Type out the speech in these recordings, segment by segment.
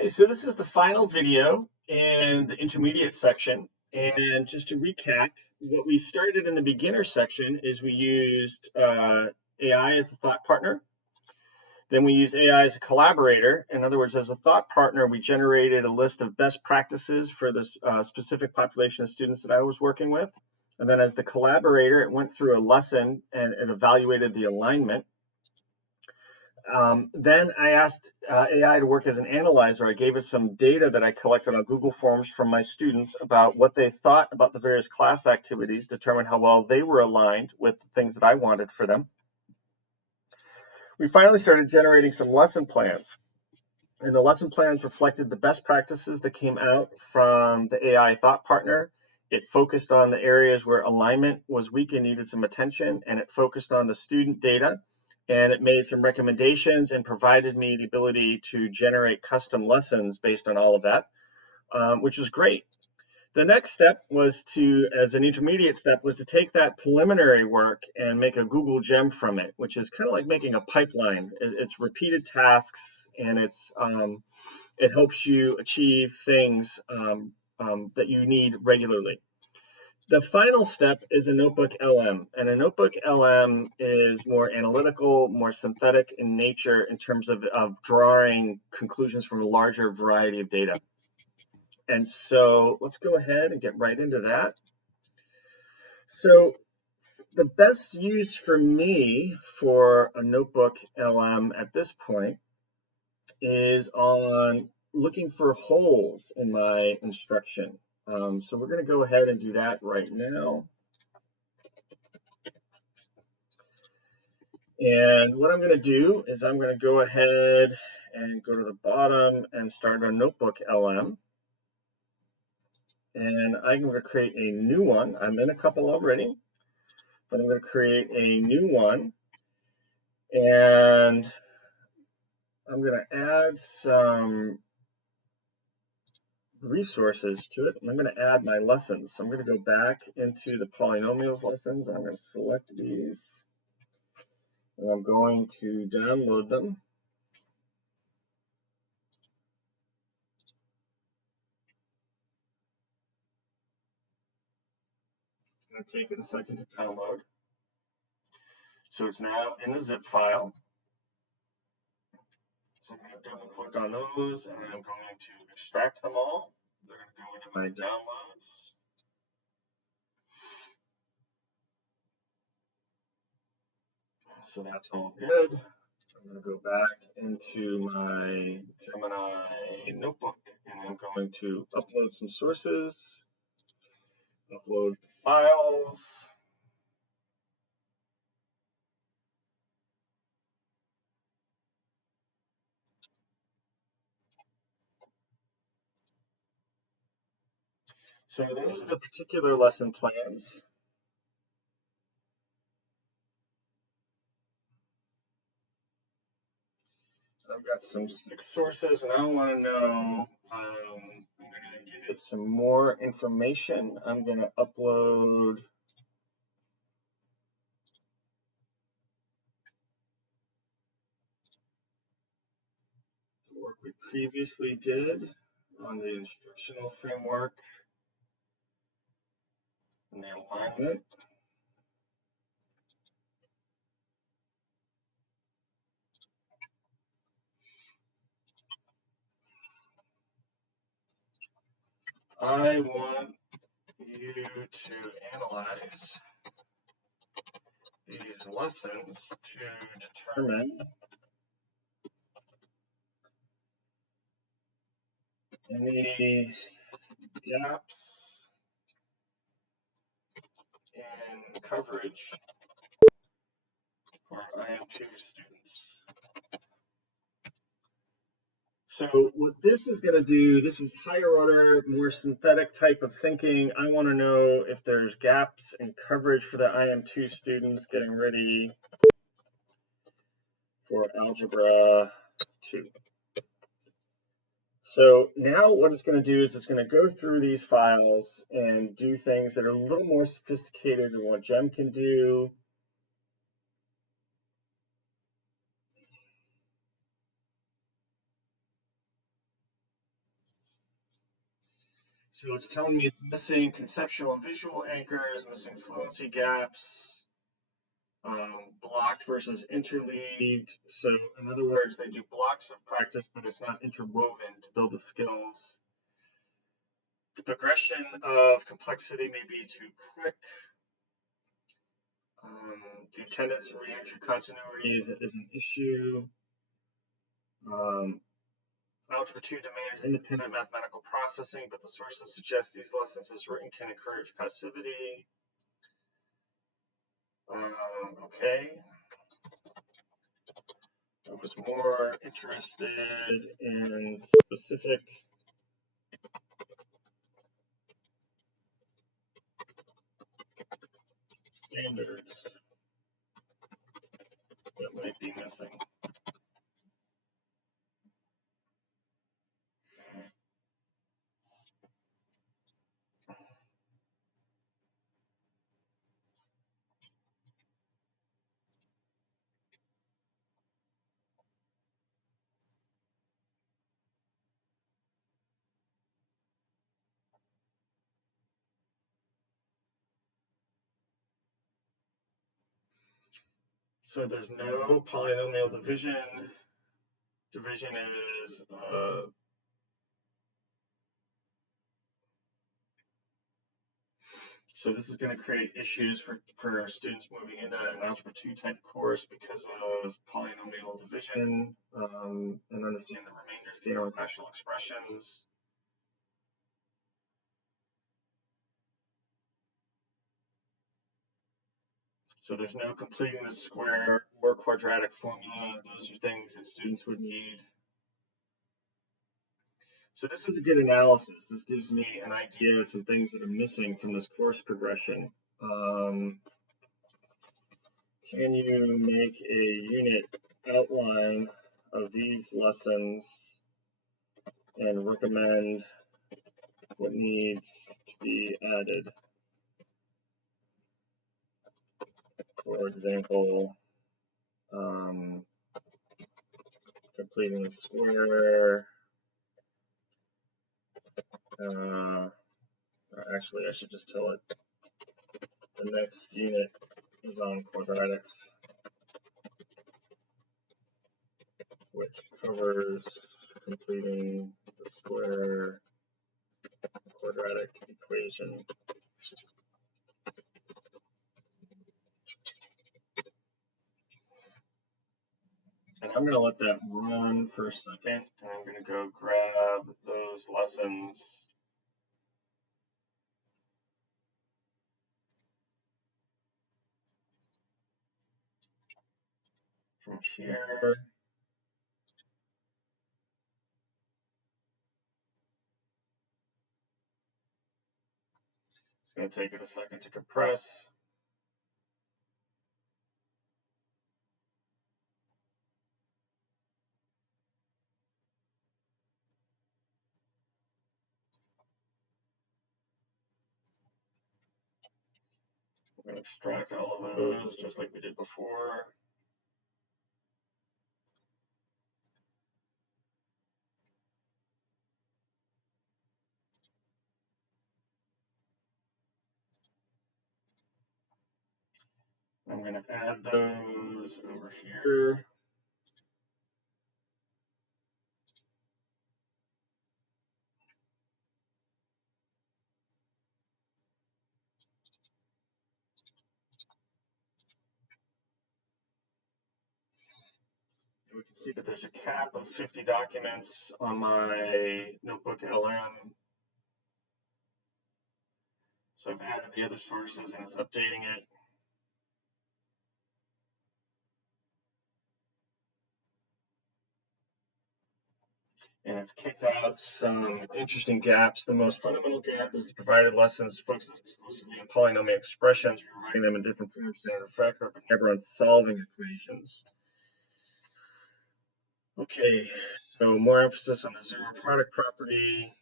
Okay, so this is the final video in the intermediate section. And just to recap, what we started in the beginner section is we used AI as the thought partner. Then we used AI as a collaborator. In other words, as a thought partner, we generated a list of best practices for the specific population of students that I was working with. And then as the collaborator, it went through a lesson and it evaluated the alignment. Then I asked AI to work as an analyzer. I gave it some data that I collected on Google Forms from my students about what they thought about the various class activities, determine how well they were aligned with the things that I wanted for them. We finally started generating some lesson plans. And the lesson plans reflected the best practices that came out from the AI thought partner. It focused on the areas where alignment was weak and needed some attention, and it focused on the student data. And it made some recommendations and provided me the ability to generate custom lessons based on all of that, which was great. The next step was to, as an intermediate step, was to take that preliminary work and make a Google gem from it, which is kind of like making a pipeline. It's repeated tasks, and it helps you achieve things that you need regularly. The final step is a notebook LM, and a notebook LM is more analytical, more synthetic in nature in terms of drawing conclusions from a larger variety of data. And so let's go ahead and get right into that. So the best use for me for a notebook LM at this point is on looking for holes in my instruction. So we're going to go ahead and do that right now. And what I'm going to do is I'm going to go ahead and go to the bottom and start a notebook LM. And I'm going to create a new one. I'm in a couple already, but I'm going to create a new one. And I'm going to add some resources to it. And I'm going to add my lessons. So I'm going to go back into the polynomials lessons. I'm going to select these. And I'm going to download them. It's going to take it a second to download. So it's now in the zip file. So I'm going to double click on those and I'm going to extract them all. They're going to go into my downloads. So that's all good. I'm going to go back into my Gemini notebook and I'm going to upload some sources, upload files. So those are the particular lesson plans. So I've got some 6 sources and I want to know, I'm going to give it some more information. I'm going to upload the work we previously did on the instructional framework and the alignment. I want you to analyze these lessons to determine any gaps in coverage for IM2 students. So what this is going to do, this is higher order, more synthetic type of thinking. I want to know if there's gaps in coverage for the IM2 students getting ready for Algebra 2. So now what it's going to do is it's going to go through these files and do things that are a little more sophisticated than what GEM can do. So it's telling me it's missing conceptual and visual anchors, missing fluency gaps, blocked versus interleaved. So in other words, they do blocks of practice, but it's not interwoven to build the skills. The progression of complexity may be too quick. The attendance and reentry continuity is an issue. Algebra 2 demands independent mathematical processing, but the sources suggest these lessons as written can encourage passivity. Okay. I was more interested in specific standards that might be missing. So there's no polynomial division. Division is so this is going to create issues for students moving into an Algebra 2 type course because of polynomial division and understand the remainder theorem of rational expressions. So there's no completing the square or quadratic formula. Those are things that students would need. So this was a good analysis. This gives me an idea of some things that are missing from this course progression. Can you make a unit outline of these lessons and recommend what needs to be added? For example, completing the square. Actually, I should just tell it the next unit is on quadratics, which covers completing the square quadratic equation. And I'm going to let that run for a second, and I'm going to go grab those lessons. From here. It's going to take it a second to compress. I'm going to extract all of those just like we did before. I'm going to add those over here. And we can see that there's a cap of 50 documents on my notebook LM. So I've added the other sources and it's updating it. And it's kicked out some interesting gaps. The most fundamental gap is the provided lessons focuses exclusively on polynomial expressions, rewriting them in different forms standard factor, but never on solving equations. Okay, so more emphasis on the zero product property,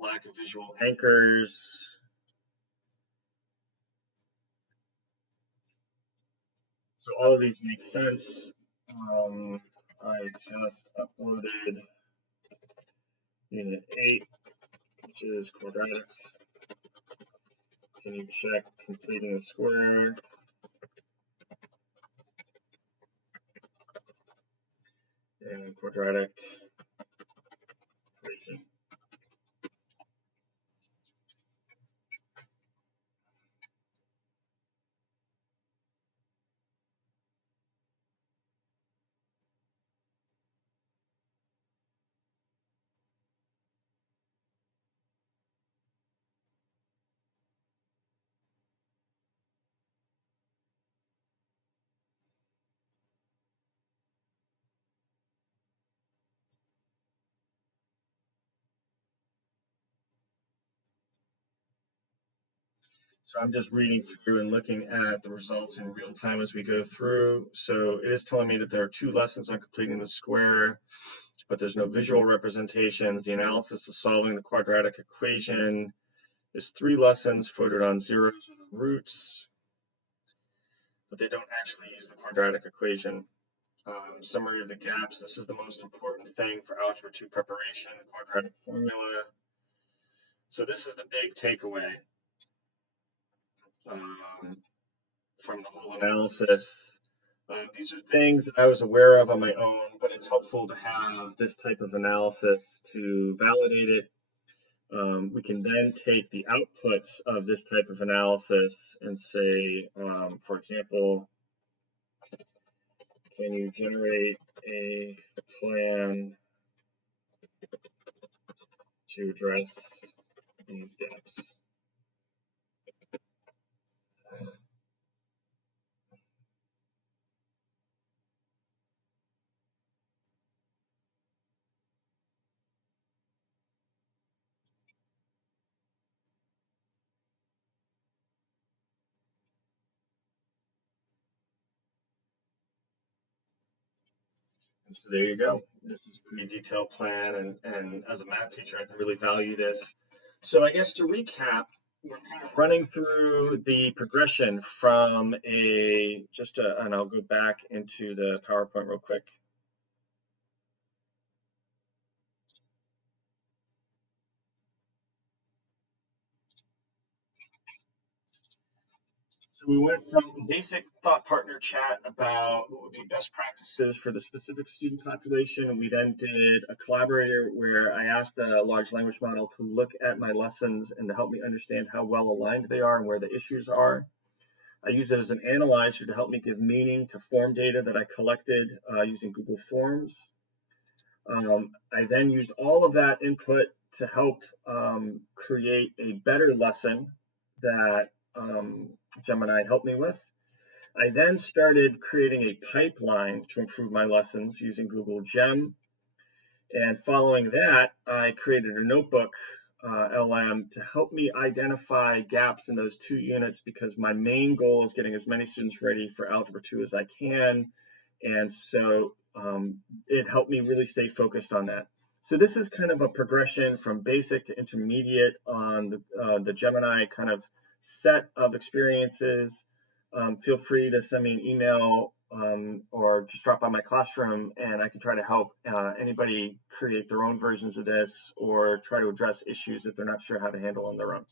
lack of visual anchors. So all of these make sense. I just uploaded Unit 8 which is quadratics. Can you check completing a square? And quadratic equation. So I'm just reading through and looking at the results in real time as we go through. So it is telling me that there are 2 lessons on completing the square, but there's no visual representations. The analysis of solving the quadratic equation is 3 lessons focused on zeros and roots, but they don't actually use the quadratic equation. Summary of the gaps. This is the most important thing for Algebra 2 preparation, the quadratic formula. So this is the big takeaway from the whole analysis. These are things that I was aware of on my own, but it's helpful to have this type of analysis to validate it. We can then take the outputs of this type of analysis and say, for example, can you generate a plan to address these gaps? And so there you go. This is a pretty detailed plan, and as a math teacher, I can really value this. So I guess to recap, we're kind of running through the progression from and I'll go back into the PowerPoint real quick. So we went from basic thought partner chat about what would be best practices for the specific student population, and we then did a collaborator where I asked the large language model to look at my lessons and to help me understand how well aligned they are and where the issues are. I use it as an analyzer to help me give meaning to form data that I collected using Google Forms. I then used all of that input to help create a better lesson that Gemini helped me with. I then started creating a pipeline to improve my lessons using Google Gem. And following that, I created a notebook LM to help me identify gaps in those 2 units, because my main goal is getting as many students ready for Algebra 2 as I can. And so it helped me really stay focused on that. So this is kind of a progression from basic to intermediate on the Gemini kind of set of experiences. Feel free to send me an email or just drop by my classroom, and I can try to help anybody create their own versions of this or try to address issues that they're not sure how to handle on their own.